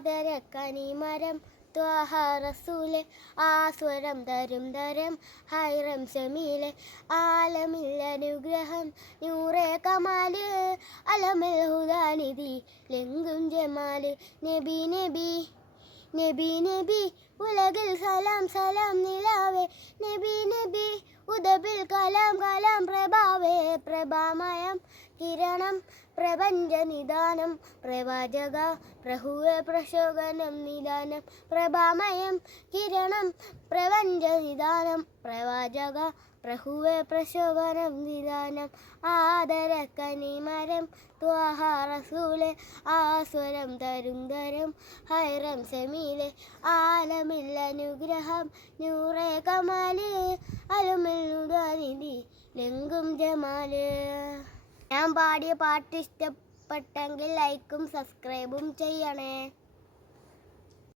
ആദരക്കനി മരം ത്വാഹ റസൂലെ ആസ്വരം തരും തരം ഹൈറം ഷമീലെ ആലമില്ലനുഗ്രഹം അനുഗ്രഹം കമാൽ അലമൽ ഹുദാനിധി ലെങ്കും ജമാൽ. നബി നബി നബി നബി ഉലകിൽ സലാം സലാം നിലാവേ. നബി നബി ഉദബിൽ കലാം കലാം പ്രഭാവേ പ്രഭാമയം കിരണം പ്രപഞ്ച നിദാനം പ്രവാചക പ്രഹുവ പ്രശോകനം നിദാനം പ്രഭാമയം കിരണം പ്രപഞ്ച നിദാനം പ്രവാചക പ്രഹുവ പ്രശോകനം നിദാനം ആദരക്കനിമരം ത്വാഹ റസൂലെ ആസ്വരം തരും തരം ഹൈറം സമീലെ ആലമില്ലനുഗ്രഹം നൂറേ കമാൽ ലെങ്കും ജമാൽ. ഞാൻ പാടിയ പാട്ട് ഇഷ്ടപ്പെട്ടെങ്കിൽ ലൈക്കും സബ്സ്ക്രൈബും ചെയ്യണേ.